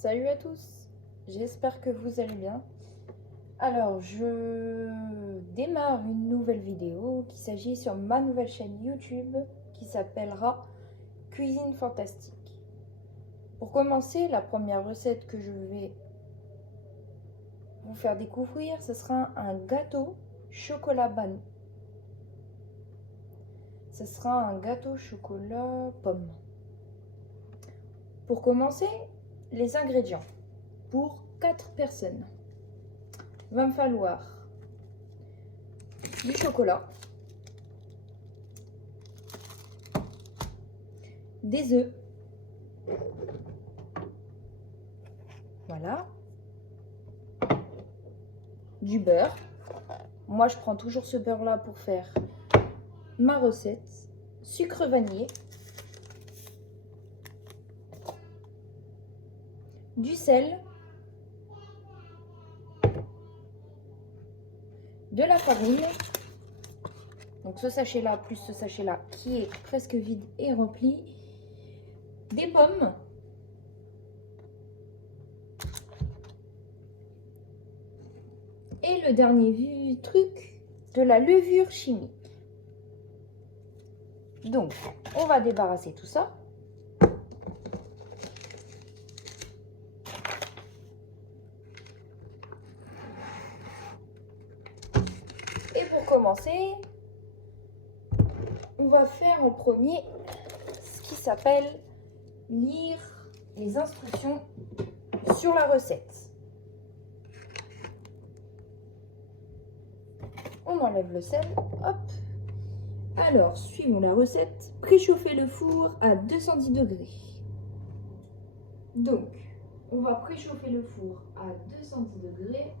Salut à tous, j'espère que vous allez bien. Alors, je démarre une nouvelle vidéo qui s'agit sur ma nouvelle chaîne YouTube qui s'appellera Cuisine Fantastique. Pour commencer, la première recette que je vais vous faire découvrir, ce sera un gâteau chocolat banane. Ce sera un gâteau chocolat pomme. Pour commencer, les ingrédients. Pour 4 personnes, il va me falloir du chocolat, des œufs, voilà, du beurre. Moi, je prends toujours ce beurre-là pour faire ma recette. Sucre vanillé, du sel, de la farine. Donc ce sachet-là plus ce sachet-là qui est presque vide et rempli. Des pommes. Et le dernier truc, de la levure chimique. Donc, on va débarrasser tout ça. Et pour commencer, on va faire en premier ce qui s'appelle lire les instructions sur la recette. On enlève le sel, hop. Alors, suivons la recette. Préchauffer le four à 210 degrés. Donc, on va préchauffer le four à 210 degrés.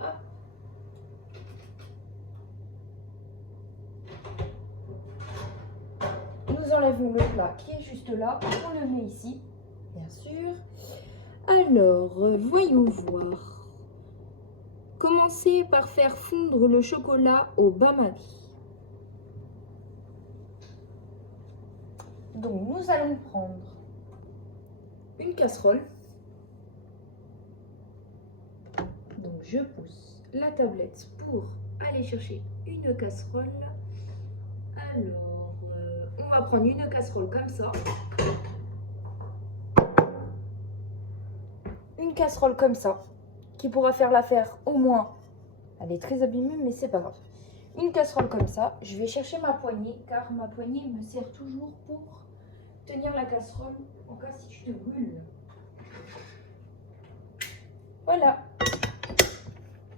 Hop. Nous enlèvons le plat qui est juste là. On le met ici, bien sûr. Alors, voyons voir. Commencez par faire fondre le chocolat au bain-marie. Donc, nous allons prendre une casserole. Donc, je pousse la tablette pour aller chercher une casserole. Alors, on va prendre une casserole comme ça. Une casserole comme ça, qui pourra faire l'affaire au moins. Elle est très abîmée, mais c'est pas grave. Une casserole comme ça. Je vais chercher ma poignée, car ma poignée me sert toujours pour tenir la casserole en cas si tu te brûles. Voilà.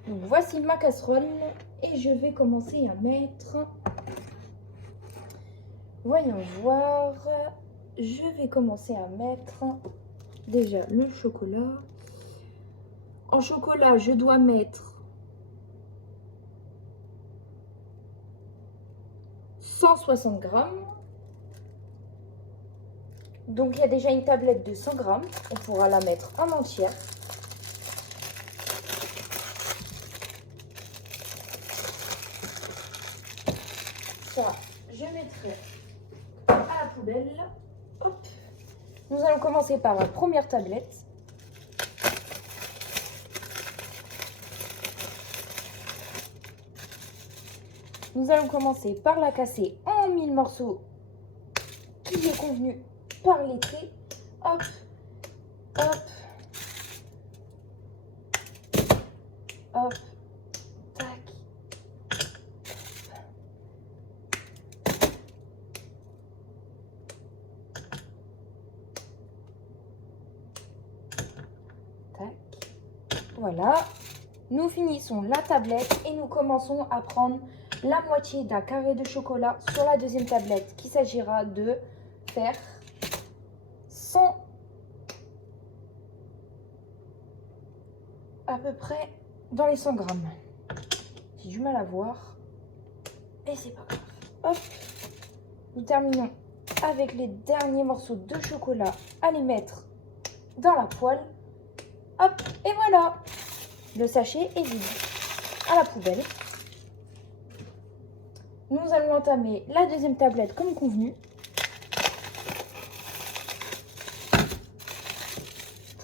Donc voici ma casserole et je vais commencer à mettre. Voyons voir. Je vais commencer à mettre déjà le chocolat. En chocolat, je dois mettre 160 grammes. Donc il y a déjà une tablette de 100 grammes. On pourra la mettre en entière. Ça, je mettrai à la poubelle. Hop. Nous allons commencer par la première tablette. Nous allons commencer par la casser en 1000 morceaux qui est convenu par l'été. Hop, hop, hop, tac. Tac. Voilà. Nous finissons la tablette et nous commençons à prendre la moitié d'un carré de chocolat sur la deuxième tablette, qu'il s'agira de faire 100, à peu près dans les 100 grammes. J'ai du mal à voir et c'est pas grave. Hop, nous terminons avec les derniers morceaux de chocolat à les mettre dans la poêle. Hop, et voilà, le sachet est vide. À la poubelle. Nous allons entamer la deuxième tablette comme convenu.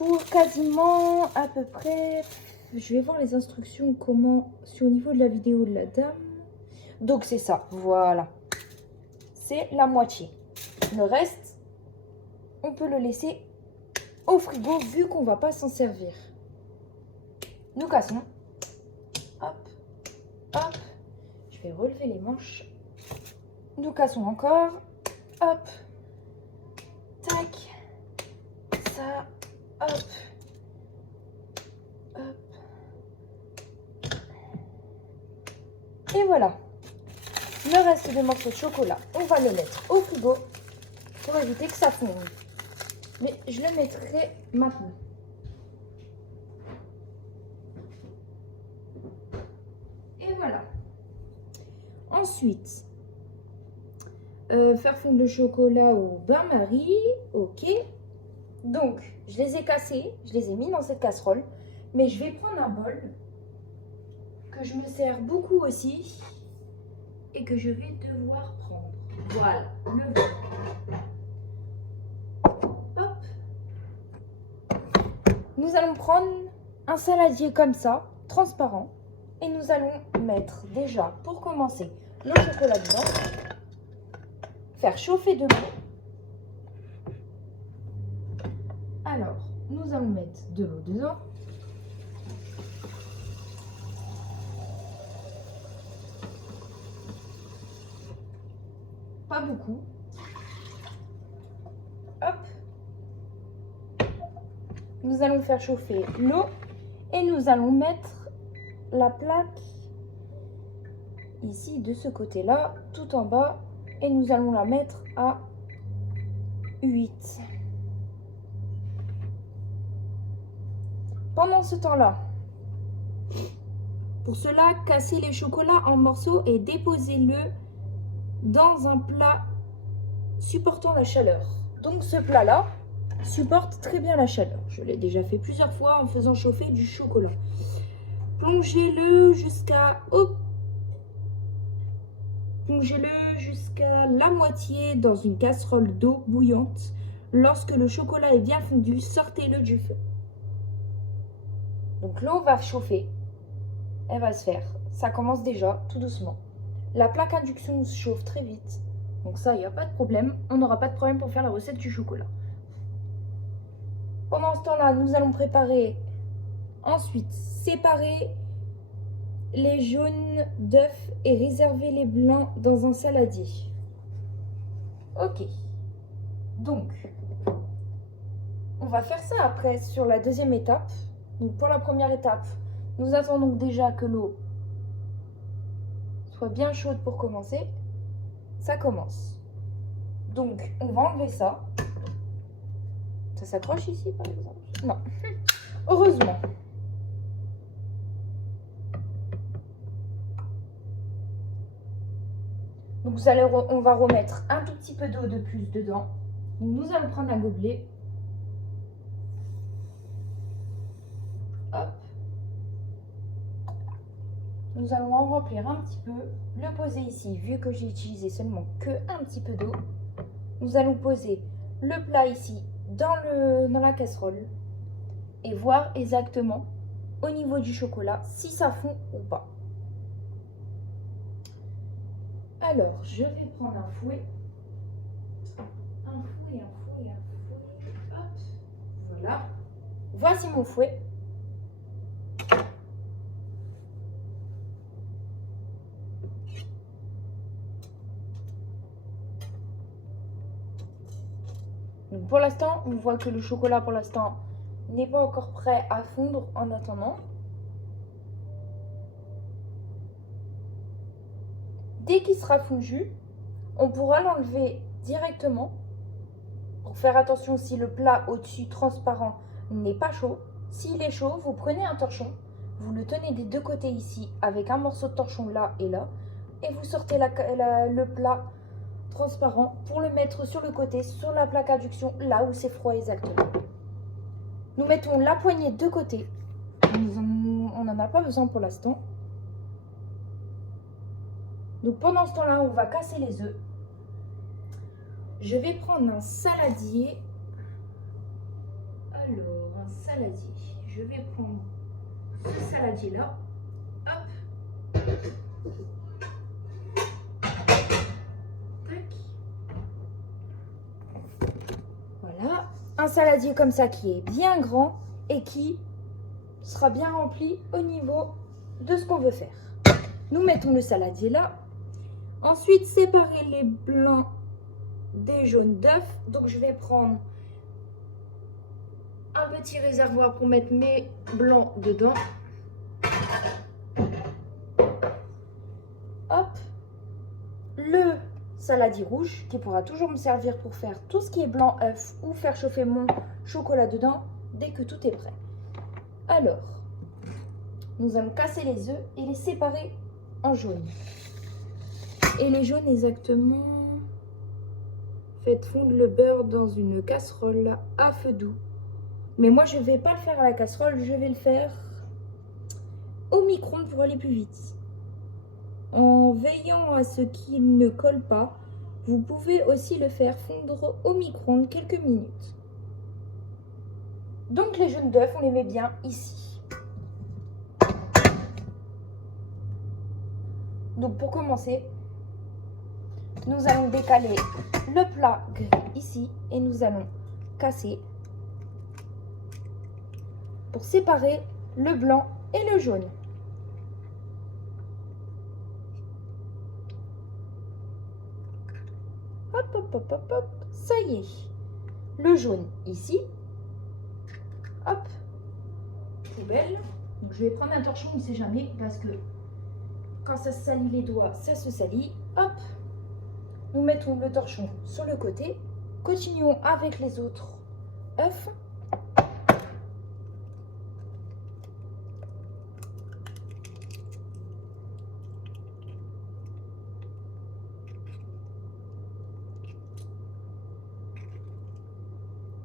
pour quasiment à peu près... Je vais voir les instructions, comment... C'est au niveau de la vidéo de la dame. Donc c'est ça, voilà. C'est la moitié. Le reste, on peut le laisser au frigo vu qu'on va pas s'en servir. Nous cassons. Hop, hop. Je vais relever les manches. Nous cassons encore. Hop. Tac. Ça. Hop. Hop. Et voilà. Le reste des morceaux de chocolat, on va le mettre au frigo pour éviter que ça fonde. Mais je le mettrai maintenant. Et voilà. Ensuite, faire fondre le chocolat au bain-marie. Ok. Donc, je les ai cassés, je les ai mis dans cette casserole. Mais je vais prendre un bol que je me sers beaucoup aussi et que je vais devoir prendre. Voilà, le bol. Nous allons prendre un saladier comme ça, transparent, et nous allons mettre déjà, pour commencer, le chocolat dedans, faire chauffer de l'eau. Alors, nous allons mettre de l'eau dedans. Pas beaucoup. Hop. Nous allons faire chauffer l'eau et nous allons mettre la plaque ici de ce côté-là, tout en bas, et nous allons la mettre à 8. Pendant ce temps-là, pour cela, cassez les chocolats en morceaux et déposez-le dans un plat supportant la chaleur. Donc ce plat-là supporte très bien la chaleur. Je l'ai déjà fait plusieurs fois en faisant chauffer du chocolat. Plongez-le jusqu'à la moitié dans une casserole d'eau bouillante. Lorsque le chocolat est bien fondu, sortez-le du feu. Donc l'eau va chauffer. Elle va se faire. Ça commence déjà tout doucement. La plaque induction se chauffe très vite. Donc ça, il n'y a pas de problème. On n'aura pas de problème pour faire la recette du chocolat. Pendant ce temps-là, nous allons préparer, ensuite séparer les jaunes d'œufs et réserver les blancs dans un saladier. Ok. Donc, on va faire ça après sur la deuxième étape. Donc pour la première étape, nous attendons déjà que l'eau soit bien chaude pour commencer. Ça commence. Donc, on va enlever ça. Ça s'accroche ici, par exemple? Non. Heureusement. Donc, on va remettre un tout petit peu d'eau de plus dedans. Donc, nous allons prendre un gobelet. Hop. Nous allons en remplir un petit peu. Le poser ici, vu que j'ai utilisé seulement que un petit peu d'eau. Nous allons poser le plat ici dans la casserole et voir exactement au niveau du chocolat si ça fond ou pas. Alors, je vais prendre un fouet. Un fouet. Hop. Voilà. Voici mon fouet. Donc pour l'instant, on voit que le chocolat pour l'instant n'est pas encore prêt à fondre en attendant. Dès qu'il sera fondu, on pourra l'enlever directement pour faire attention si le plat au-dessus transparent n'est pas chaud. S'il est chaud, vous prenez un torchon, vous le tenez des deux côtés ici avec un morceau de torchon là et là et vous sortez le plat transparent pour le mettre sur le côté, sur la plaque induction, là où c'est froid exactement. Nous mettons la poignée de côté. On n'en a pas besoin pour l'instant. Donc pendant ce temps-là, on va casser les œufs. Je vais prendre un saladier. Alors, un saladier. Je vais prendre ce saladier là. Hop. Tac. Voilà. Un saladier comme ça qui est bien grand et qui sera bien rempli au niveau de ce qu'on veut faire. Nous mettons le saladier là. Ensuite, séparer les blancs des jaunes d'œufs. Donc, je vais prendre un petit réservoir pour mettre mes blancs dedans. Hop. Le saladier rouge qui pourra toujours me servir pour faire tout ce qui est blanc œuf ou faire chauffer mon chocolat dedans dès que tout est prêt. Alors, nous allons casser les œufs et les séparer en jaune. Et les jaunes exactement, faites fondre le beurre dans une casserole à feu doux. Mais moi je ne vais pas le faire à la casserole, je vais le faire au micro-ondes pour aller plus vite. En veillant à ce qu'il ne colle pas, vous pouvez aussi le faire fondre au micro-ondes quelques minutes. Donc les jaunes d'œufs, on les met bien ici. Donc pour commencer, nous allons décaler le plat gris ici et nous allons casser pour séparer le blanc et le jaune. Hop, hop, hop, hop, hop, ça y est. Le jaune ici. Hop, poubelle. Donc je vais prendre un torchon, on ne sait jamais, parce que quand ça se salit les doigts, ça se salit. Hop, nous mettons le torchon sur le côté. Continuons avec les autres œufs.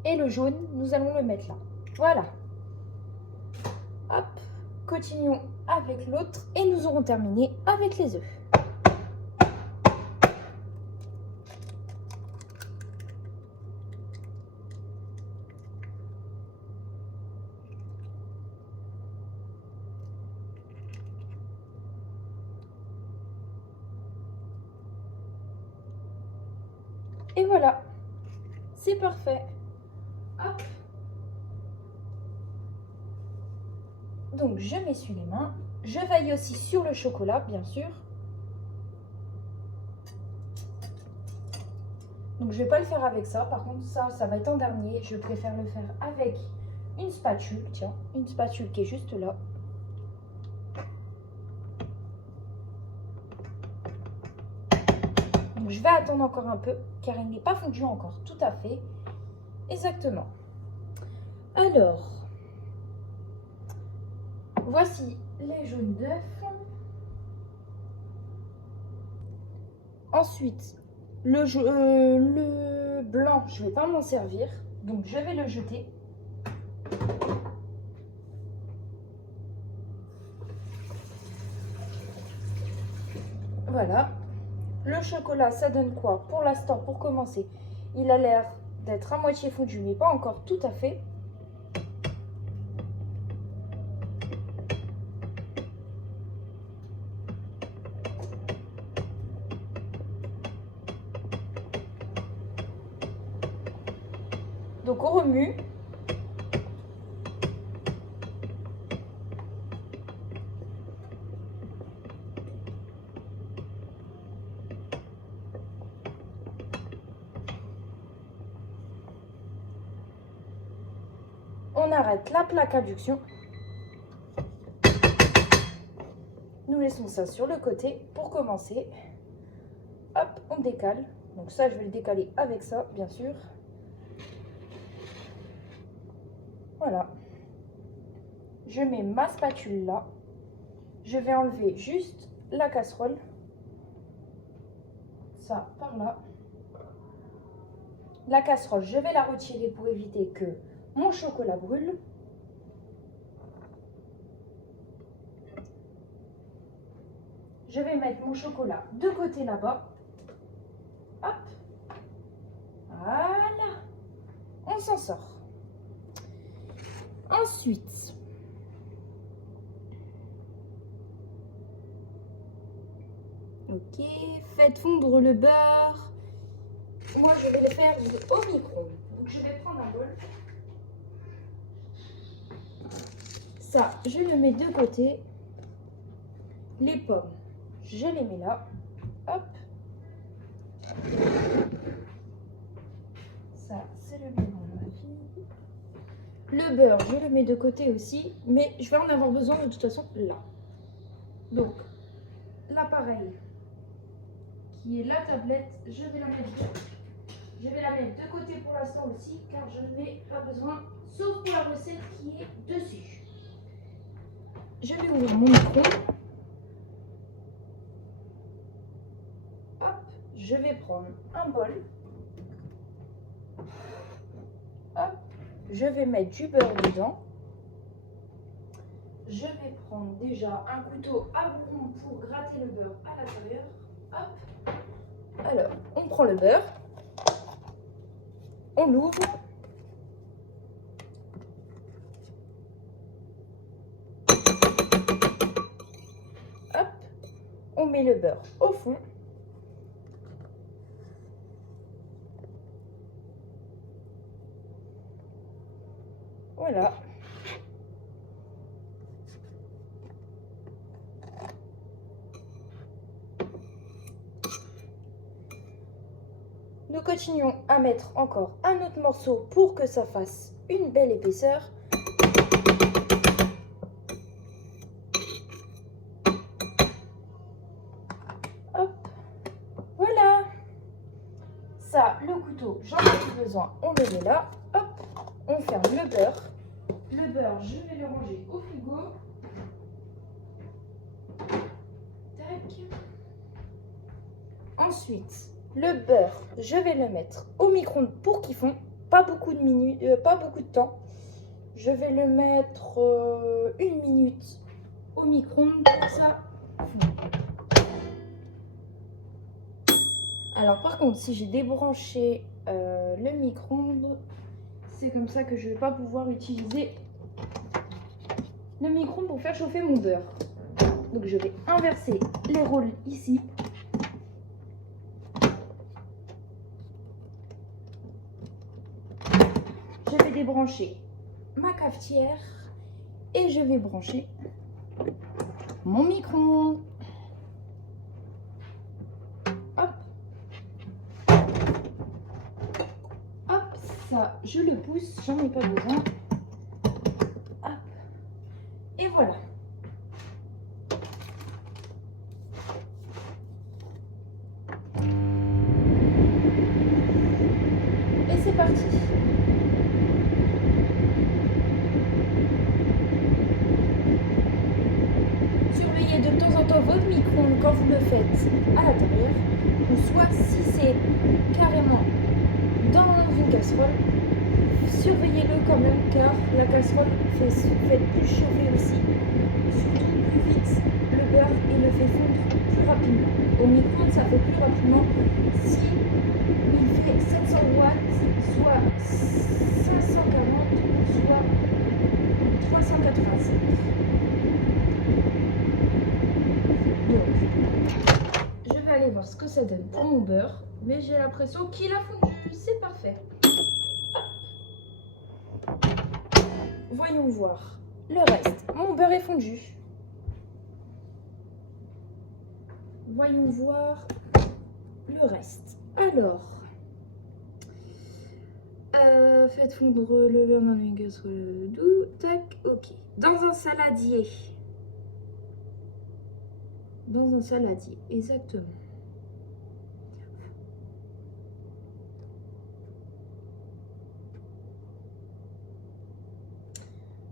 Et le jaune, nous allons le mettre là. Voilà. Hop, continuons avec l'autre et nous aurons terminé avec les œufs. Et voilà, c'est parfait. Hop. Donc je m'essuie les mains. Je veille aussi sur le chocolat, bien sûr. Donc je ne vais pas le faire avec ça. Par contre, ça va être en dernier. Je préfère le faire avec une spatule. Tiens, une spatule qui est juste là. Donc je vais attendre encore un peu, car il n'est pas fondu encore tout à fait. Exactement. Alors, voici les jaunes d'œufs. Ensuite, le blanc, je ne vais pas m'en servir, donc je vais le jeter. Voilà. Le chocolat, ça donne quoi? Pour l'instant, pour commencer, il a l'air d'être à moitié fondu, mais pas encore tout à fait. Donc on remue. On arrête la plaque à induction. Nous laissons ça sur le côté pour commencer. Hop, on décale. Donc ça, je vais le décaler avec ça, bien sûr. Voilà. Je mets ma spatule là. Je vais enlever juste la casserole. Ça, par là. La casserole, je vais la retirer pour éviter que mon chocolat brûle. Je vais mettre mon chocolat de côté là-bas. Hop. Voilà. On s'en sort. Ensuite, ok, faites fondre le beurre. Moi, je vais le faire au micro-ondes. Donc, je vais prendre un bol. Ça, je le mets de côté. Les pommes, je les mets là. Hop. Ça, c'est le mélange de ma fille. Le beurre, je le mets de côté aussi. Mais je vais en avoir besoin de toute façon là. Donc, l'appareil qui est la tablette, je vais la mettre de côté pour l'instant aussi, car je n'ai pas besoin, sauf pour la recette qui est dessus. Je vais ouvrir mon micro. Hop, je vais prendre un bol. Hop, je vais mettre du beurre dedans. Je vais prendre déjà un couteau à bout pour gratter le beurre à l'intérieur. Hop. Alors, on prend le beurre. On l'ouvre. Hop. On met le beurre au fond. Voilà. Nous continuons à mettre encore un autre morceau pour que ça fasse une belle épaisseur. Hop, voilà. Ça, le couteau, j'en ai plus besoin, on le met là. Hop, on ferme le beurre. Le beurre, je vais le ranger au frigo. Tac. Ensuite, le beurre, je vais le mettre au micro-ondes pour qu'il fonde. Pas beaucoup de minutes, pas beaucoup de temps. Je vais le mettre 1 minute au micro-ondes pour que ça fonde. Alors par contre, si j'ai débranché le micro-ondes, c'est comme ça que je ne vais pas pouvoir utiliser le micro-ondes pour faire chauffer mon beurre. Donc je vais inverser les rôles ici. Je vais débrancher ma cafetière et je vais brancher mon micro-ondes. Hop. Hop, ça, je le pousse, j'en ai pas besoin. Hop. Et voilà. Et c'est parti. Surveillez de temps en temps votre micro-ondes quand vous le faites à l'intérieur, ou soit si c'est carrément dans une casserole, surveillez-le quand même car la casserole fait plus chauffer aussi, surtout plus vite le beurre et le fait fondre plus rapidement. Au micro-ondes ça fait plus rapidement si il fait 700 watts, soit 540, soit 385. Donc, je vais aller voir ce que ça donne pour mon beurre, mais j'ai l'impression qu'il a fondu, c'est parfait. Hop. Voyons voir le reste. Mon beurre est fondu. Voyons voir le reste. Alors, faites fondre le beurre dans une casserole doux. Tac, ok. Dans un saladier. Dans un saladier, exactement.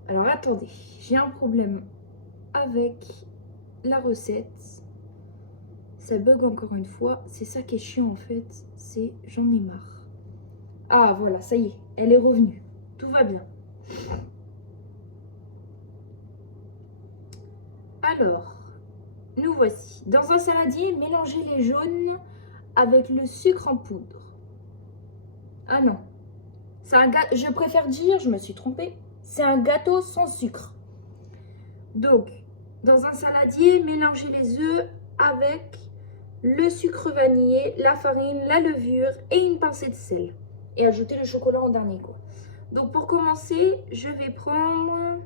Alors attendez, j'ai un problème avec la recette. Ça bug encore une fois. C'est ça qui est chiant en fait. C'est j'en ai marre. Ah voilà, ça y est, elle est revenue. Tout va bien. Alors, nous voici. Dans un saladier, mélangez les jaunes avec le sucre en poudre. Ah non. Je préfère dire, je me suis trompée. C'est un gâteau sans sucre. Donc, dans un saladier, mélangez les œufs avec le sucre vanillé, la farine, la levure et une pincée de sel. Et ajoutez le chocolat en dernier coup. Donc, pour commencer, je vais prendre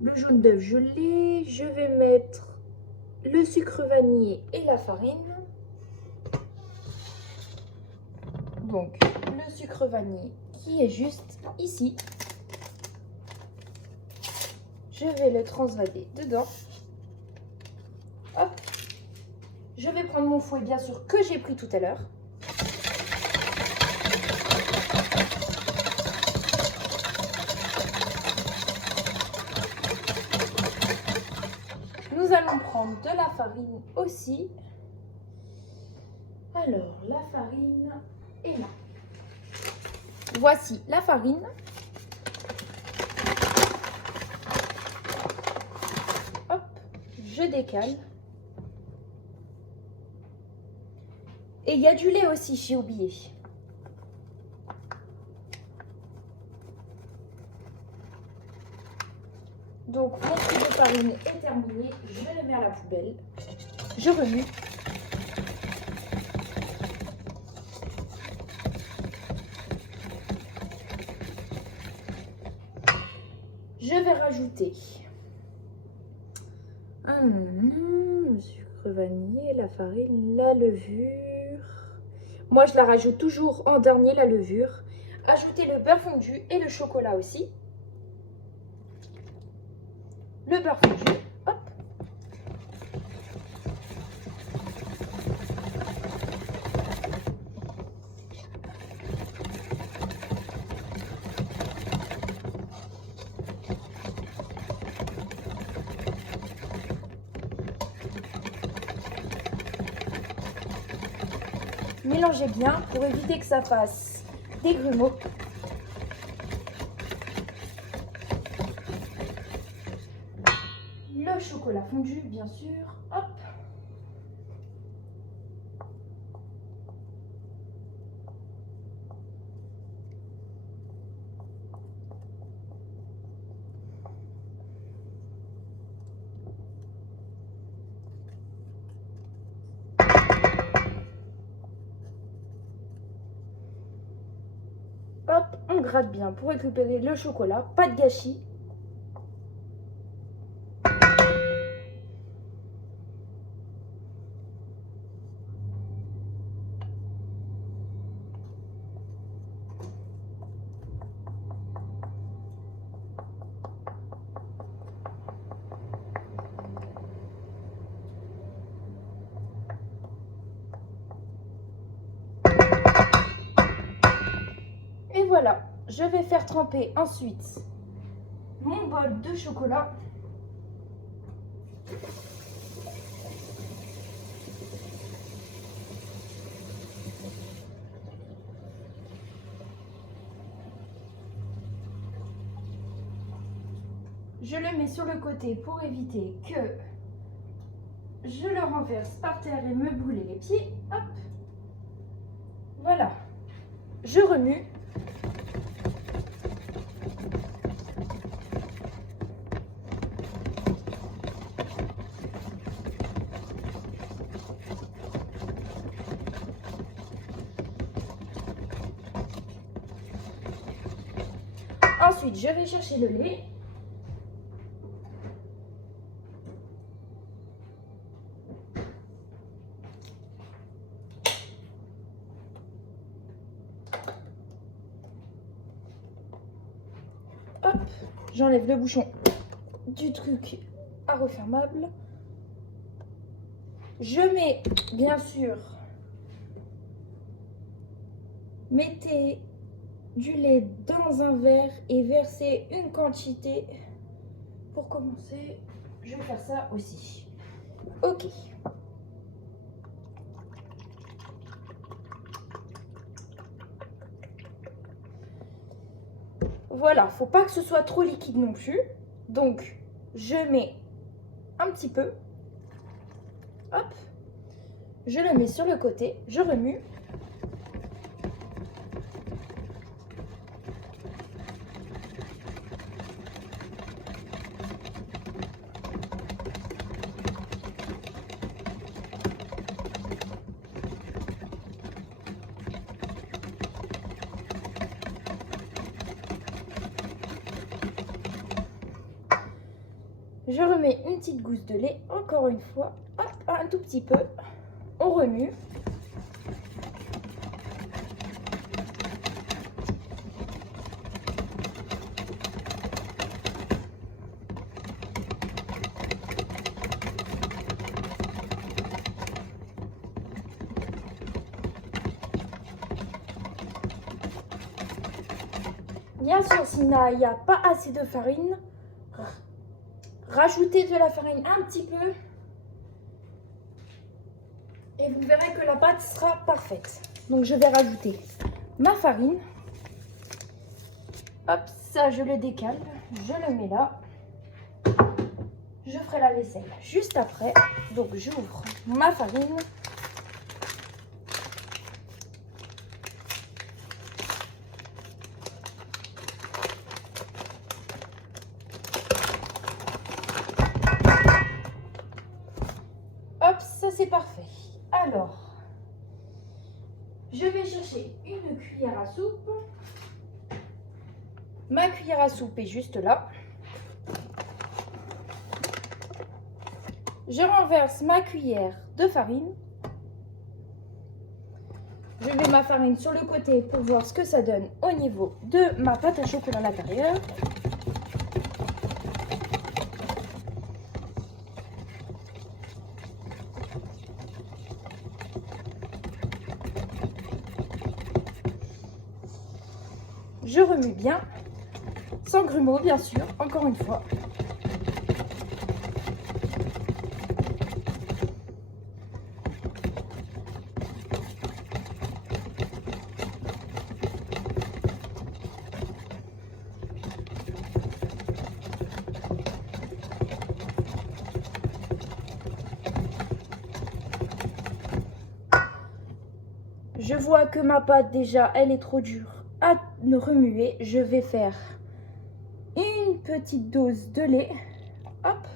le jaune d'œuf, je l'ai. Je vais mettre le sucre vanillé et la farine. Donc, le sucre vanillé qui est juste ici. Je vais le transvaser dedans. Hop. Je vais prendre mon fouet, bien sûr, que j'ai pris tout à l'heure. Nous allons prendre de la farine aussi. Alors, la farine est là. Voici la farine. Hop, je décale. Et il y a du lait aussi, j'ai oublié. Donc, mon truc de farine est terminé. Je le mets à la poubelle. Je remue. Je vais rajouter le sucre vanillé, la farine, la levure. Moi, je la rajoute toujours en dernier, la levure. Ajoutez le beurre fondu et le chocolat aussi. Le beurre fondu, hop. Mélangez bien pour éviter que ça fasse des grumeaux. Le chocolat fondu, bien sûr. Hop. Hop, on gratte bien pour récupérer le chocolat, pas de gâchis. Et voilà, je vais faire tremper ensuite mon bol de chocolat. Je le mets sur le côté pour éviter que je le renverse par terre et me brûler les pieds. Hop. Voilà. Je remue. Ensuite, je vais chercher le lait. Hop, j'enlève le bouchon du truc à refermable. Je mets, bien sûr, mettez du lait dans un verre et versez une quantité. Pour commencer, je vais faire ça aussi. Ok. Voilà, faut pas que ce soit trop liquide non plus. Donc, je mets un petit peu. Hop. Je le mets sur le côté. Je remue. Je remets une petite gousse de lait, encore une fois, hop, un tout petit peu. On remue. Bien sûr, s'il n'y a pas assez de farine, rajoutez de la farine un petit peu et vous verrez que la pâte sera parfaite. Donc je vais rajouter ma farine. Hop, ça je le décale, je le mets là. Je ferai la vaisselle juste après. Donc j'ouvre ma farine. Hop, ça c'est parfait. Alors, je vais chercher une cuillère à soupe. Ma cuillère à soupe est juste là. Je renverse ma cuillère de farine. Je mets ma farine sur le côté pour voir ce que ça donne au niveau de ma pâte à chocolat à l'intérieur. Je remue bien, sans grumeaux bien sûr, encore une fois. Je vois que ma pâte déjà, elle est trop dure à remuer. Je vais faire une petite dose de lait. Hop.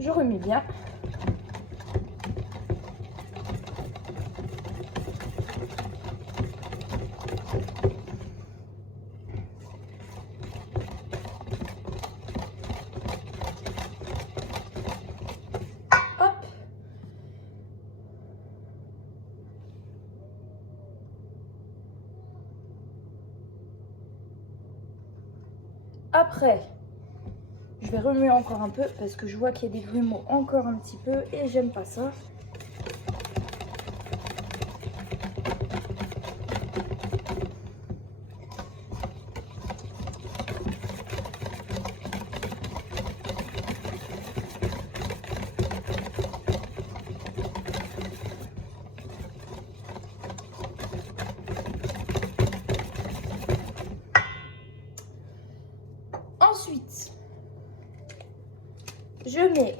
Je remets bien. Hop. Après, je vais remuer encore un peu parce que je vois qu'il y a des grumeaux encore un petit peu et j'aime pas ça. Ensuite, je mets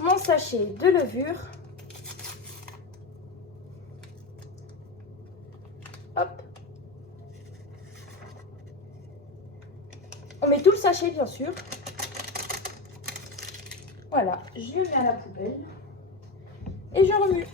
mon sachet de levure. Hop. On met tout le sachet, bien sûr. Voilà, je le mets à la poubelle. Et je remue.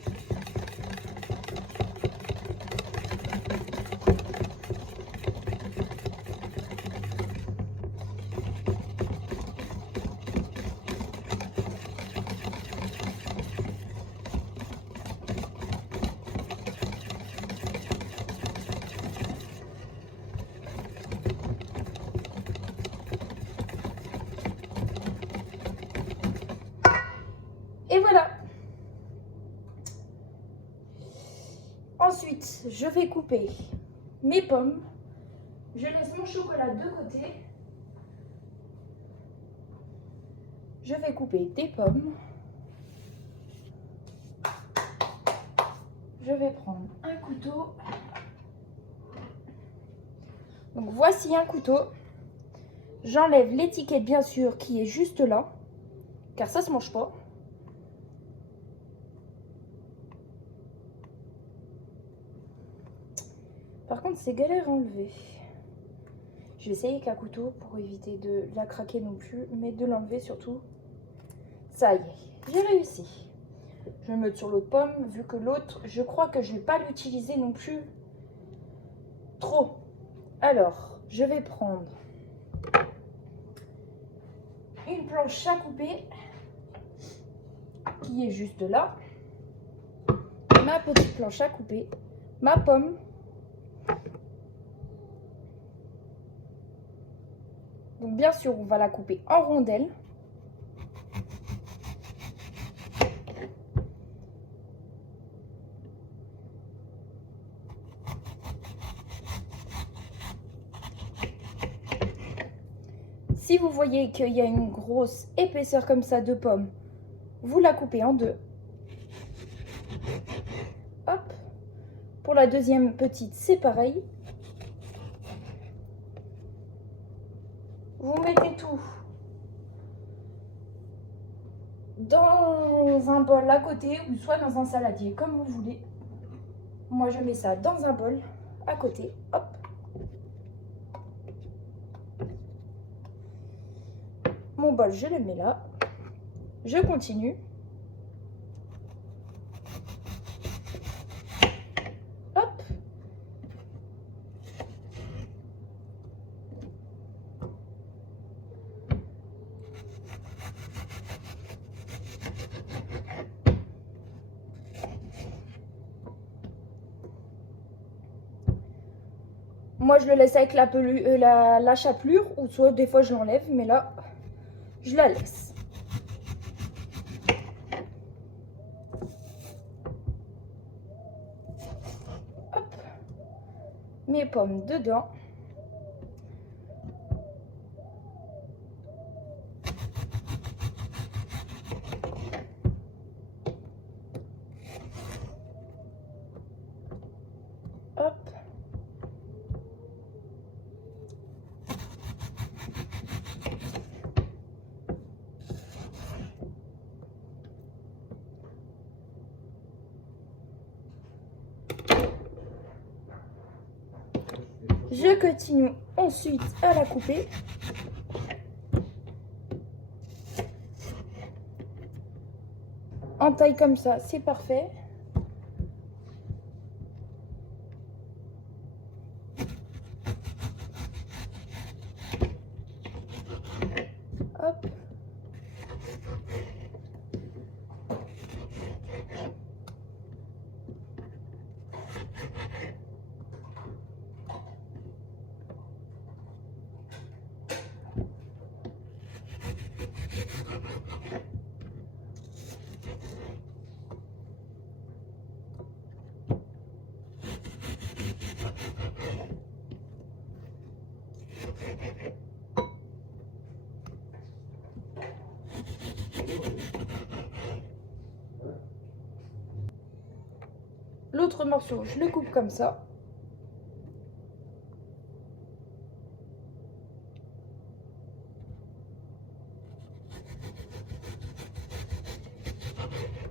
Et voilà. Ensuite, je vais couper mes pommes. Je laisse mon chocolat de côté. Je vais couper des pommes. Je vais prendre un couteau. Donc voici un couteau. J'enlève l'étiquette bien sûr qui est juste là, car ça se mange pas. Par contre, c'est galère à enlever. Je vais essayer avec un couteau pour éviter de la craquer non plus, mais de l'enlever surtout. Ça y est, j'ai réussi. Je vais me mettre sur l'autre pomme, vu que l'autre, je crois que je ne vais pas l'utiliser non plus trop. Alors, je vais prendre une planche à couper qui est juste là. Ma petite planche à couper, ma pomme. Donc bien sûr, on va la couper en rondelles. Si vous voyez qu'il y a une grosse épaisseur comme ça de pomme, vous la coupez en deux. Hop. Pour la deuxième petite, c'est pareil. Vous mettez tout dans un bol à côté ou soit dans un saladier, comme vous voulez. Moi, je mets ça dans un bol à côté. Hop. Mon bol, je le mets là. Je continue. Hop. Moi, je le laisse avec la chapelure, ou soit des fois je l'enlève, mais là, je la laisse. Hop. Mes pommes dedans. Hop. Je continue ensuite à la couper. En taille comme ça, c'est parfait. Hop. L'autre morceau, je le coupe comme ça.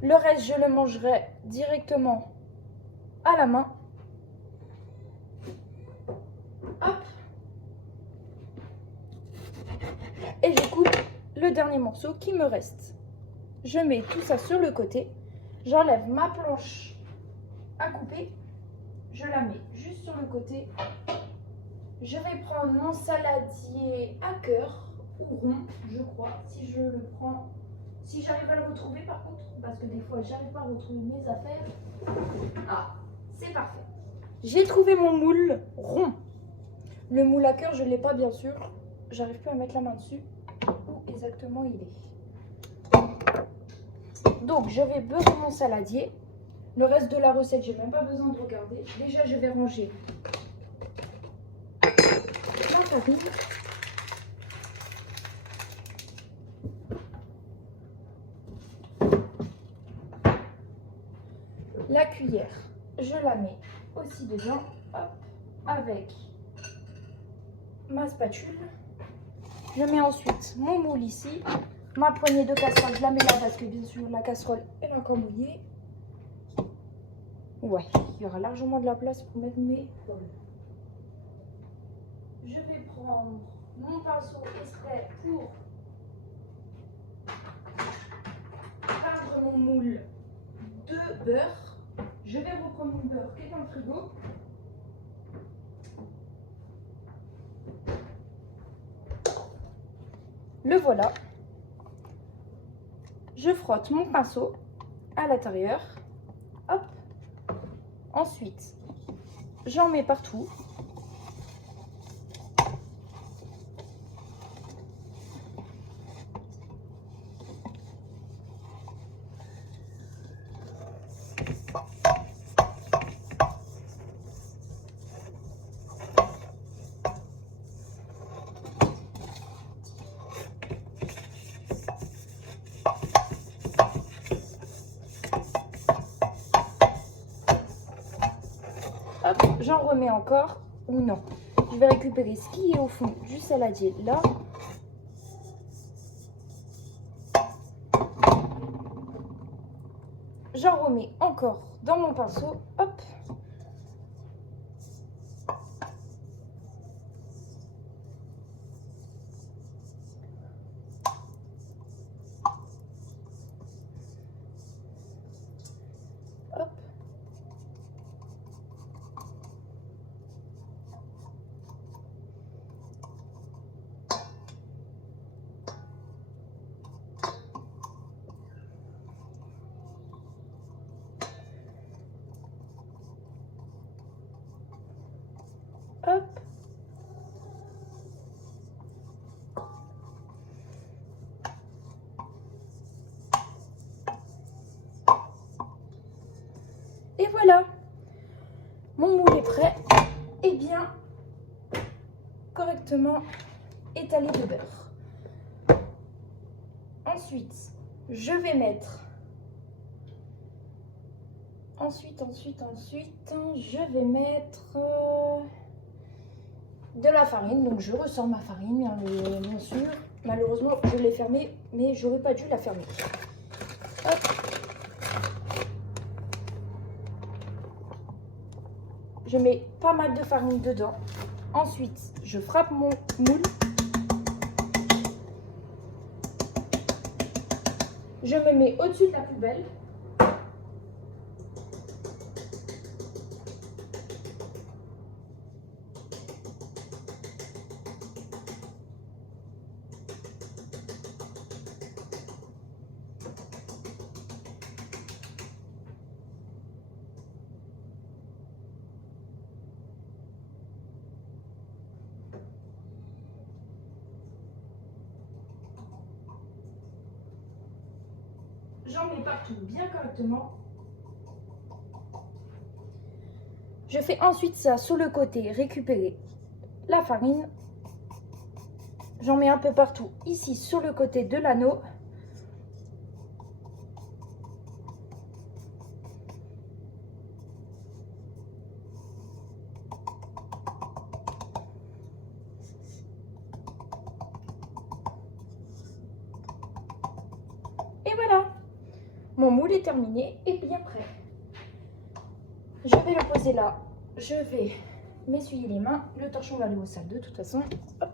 Le reste, je le mangerai directement à la main. Hop. Et je coupe le dernier morceau qui me reste. Je mets tout ça sur le côté. J'enlève ma planche à couper. Je la mets juste sur le côté. Je vais prendre mon saladier à cœur ou rond, je crois, si je le prends. Si j'arrive à le retrouver par contre, parce que des fois j'arrive pas à retrouver mes affaires. Ah, c'est parfait. J'ai trouvé mon moule rond. Le moule à cœur, je ne l'ai pas bien sûr. J'arrive plus à mettre la main dessus. Où exactement il est. Donc je vais beurrer mon saladier. Le reste de la recette, j'ai même pas besoin de regarder. Déjà, je vais ranger la farine. La cuillère, je la mets aussi dedans, hop, avec ma spatule. Je mets ensuite mon moule ici. Ma poignée de casserole, je la mets là parce que bien sûr la casserole est encore mouillée. Ouais, il y aura largement de la place pour mettre mes pommes. je vais prendre mon pinceau exprès pour peindre mon moule de beurre. Je vais reprendre mon beurre qui est dans le frigo. Le voilà. Je frotte mon pinceau à l'intérieur. Hop. Ensuite, j'en mets partout. Hop, j'en remets encore, ou non. Je vais récupérer ce qui est au fond du saladier là. J'en remets encore dans mon pinceau, hop. Hop. Hop. Et voilà, mon moule est prêt et bien correctement étalé de beurre. Ensuite, je vais mettre... Ensuite, je vais mettre de la farine. Donc, je ressors ma farine, bien sûr. Malheureusement, je l'ai fermée, mais j'aurais pas dû la fermer. Hop. Je mets pas mal de farine dedans. Ensuite, je frappe mon moule. Je me mets au-dessus de la poubelle. J'en mets partout bien correctement. Je fais ensuite ça sur le côté, récupérer la farine. J'en mets un peu partout ici sur le côté de l'anneau. Et voilà, mon moule est terminé et bien prêt. Je vais le poser là. Je vais m'essuyer les mains. Le torchon va aller au sac de toute façon. Hop.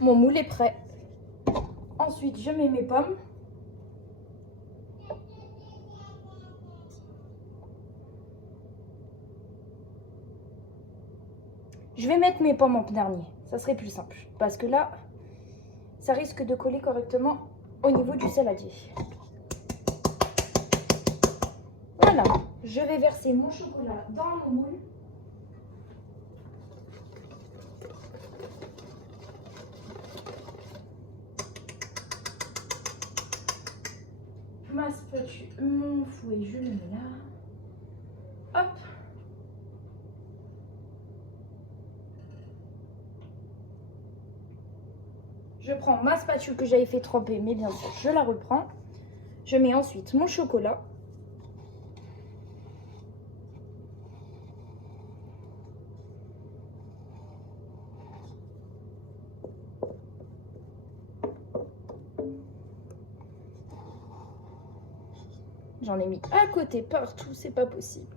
Mon moule est prêt. Ensuite, je mets mes pommes. Je vais mettre mes pommes en dernier. Ça serait plus simple. Parce que là, ça risque de coller correctement au niveau du saladier. Voilà. Je vais verser mon chocolat dans mon moule. Ma spatule, mon fouet, je le mets là. Hop. Je prends ma spatule que j'avais fait tremper, mais bien sûr, je la reprends. Je mets ensuite mon chocolat. J'en ai mis à côté partout, c'est pas possible.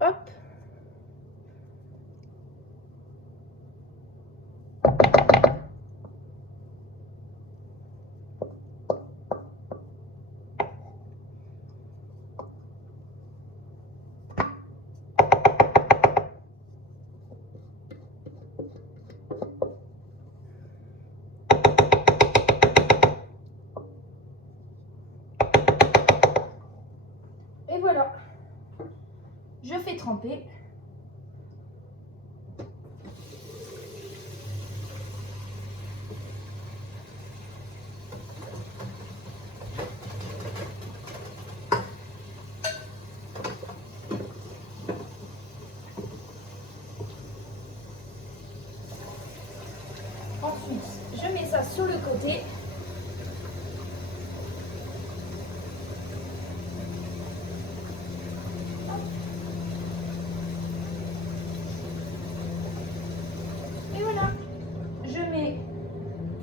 Hop. Et voilà. Je fais tremper. Ensuite, je mets ça sur le côté. Et voilà. Je mets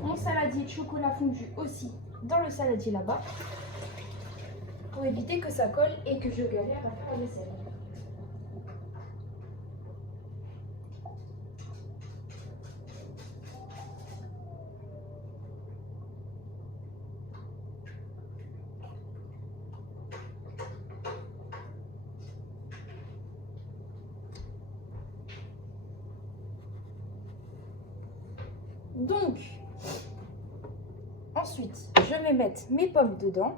mon saladier de chocolat fondu aussi dans le saladier là-bas pour éviter que ça colle et que je galère à faire la vaisselle. Donc, ensuite, je vais mettre mes pommes dedans.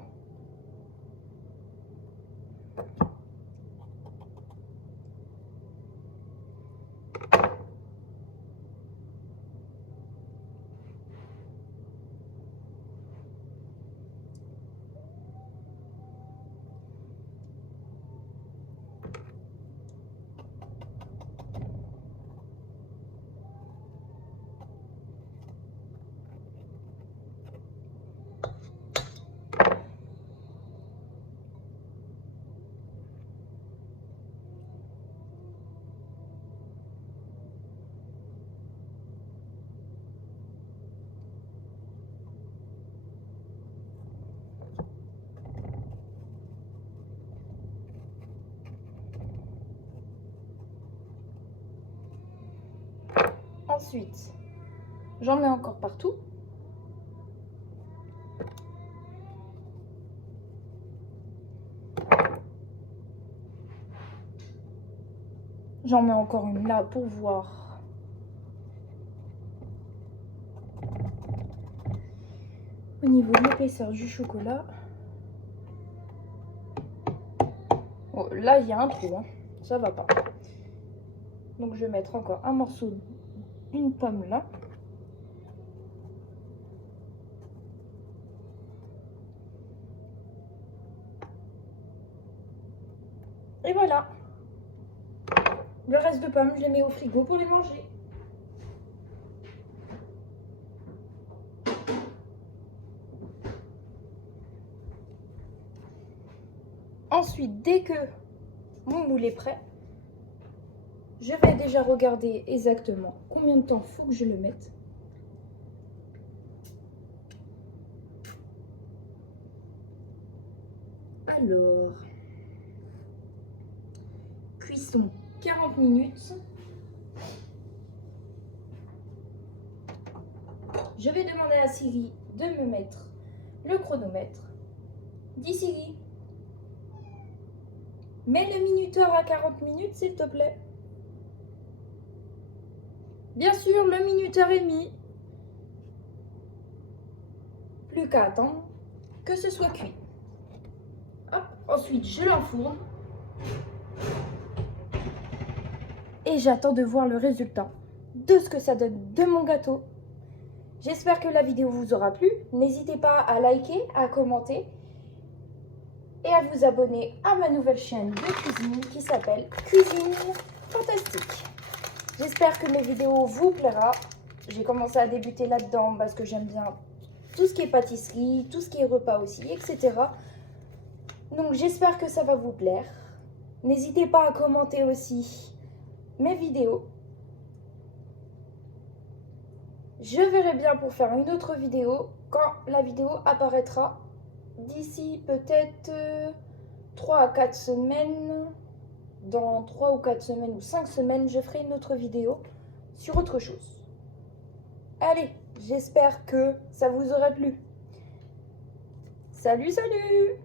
Ensuite, j'en mets encore partout. J'en mets encore une là pour voir. Au niveau de l'épaisseur du chocolat. Oh, là, il y a un trou, hein. Ça va pas. Donc, je vais mettre encore un morceau, une pomme là. Et voilà. Le reste de pommes, je les mets au frigo pour les manger. Ensuite, dès que mon moule est prêt, je vais déjà regarder exactement combien de temps il faut que je le mette. Alors, cuisson 40 minutes. Je vais demander à Siri de me mettre le chronomètre. Dis Siri, mets le minuteur à 40 minutes s'il te plaît. Bien sûr, le minuteur est mis. Plus qu'à attendre que ce soit cuit. Hop, ensuite, je l'enfourne. Et j'attends de voir le résultat de ce que ça donne de mon gâteau. J'espère que la vidéo vous aura plu. N'hésitez pas à liker, à commenter et à vous abonner à ma nouvelle chaîne de cuisine qui s'appelle Cuisine Fantastique. J'espère que mes vidéos vous plaira. J'ai commencé à débuter là-dedans parce que j'aime bien tout ce qui est pâtisserie, tout ce qui est repas aussi, etc. Donc j'espère que ça va vous plaire. N'hésitez pas à commenter aussi mes vidéos. Je verrai bien pour faire une autre vidéo quand la vidéo apparaîtra. D'ici peut-être 3 à 4 semaines. Dans 3 ou 4 semaines ou 5 semaines, je ferai une autre vidéo sur autre chose. Allez, j'espère que ça vous aura plu. Salut, salut!